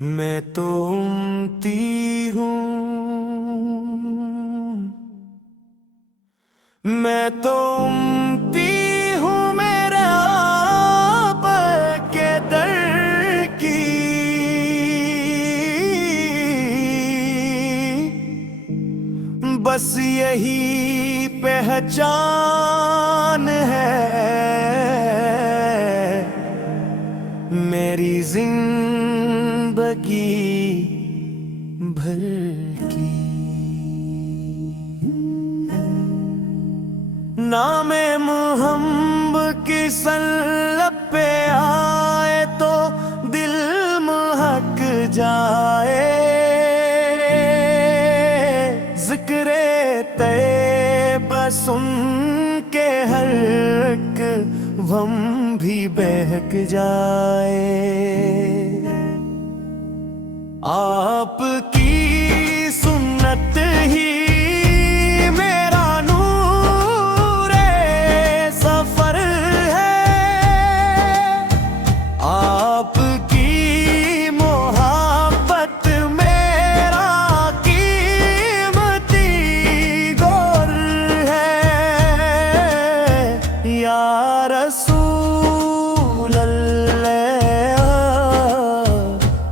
मैं तो उमती हूँ, मैं तो उमती हूँ मेरे आप के दर की। बस यही पहचान है मेरी जिंदगी भर की। नामे मोहम्मद की सल्लत पे आए तो दिल महक जाए। जिक्रे तैयबा सुन के हर एक वम भी बहक जाए। आपकी सुन्नत ही मेरा नूरे सफर है। आपकी मोहब्बत मेरा कीमती गौर है। या रसूल अल्लाह,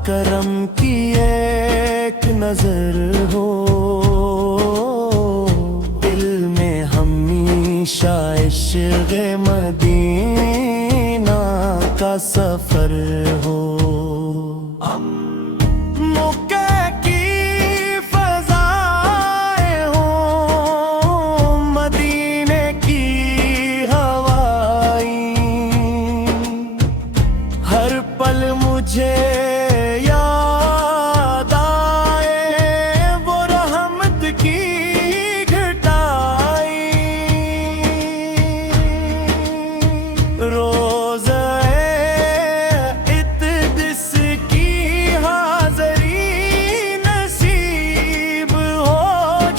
करम की एक नजर हो, दिल में हमेशा इश्क़ मदीना का सफर हो। मक्के की फ़ज़ाएं हो, मदीने की हवाएं, हर पल मुझे याद आए वो रहमत की घटाई। रोज़े इक़दिस की हाज़री नसीब हो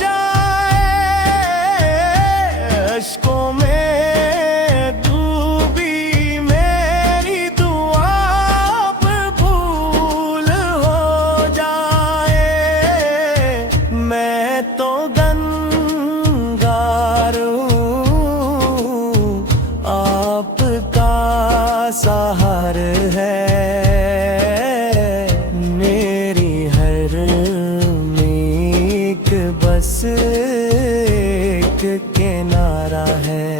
जाए। अश्कों में डूबी मेरी दुआ भूल हो जाए। मैं तो गंगार हूँ, आपका सहार है। मेरी हर नेक बस एक किनारा है।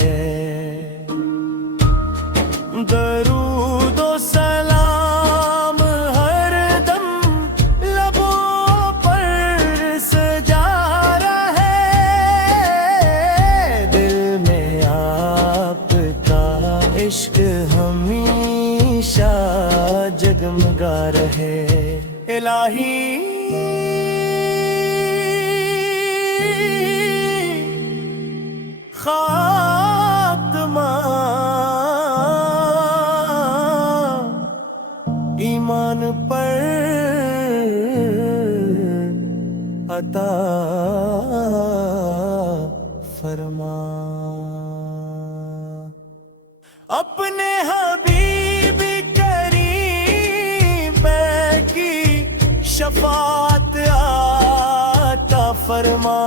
दरूद और सलाम हर दम लबों पर सजा रहे। दिल में आपका इश्क हमेशा जगमगा रहे। इलाही खात्मा ईमान पर अता फरमा। अपने हबीब करीम की शफाअत अता फरमा।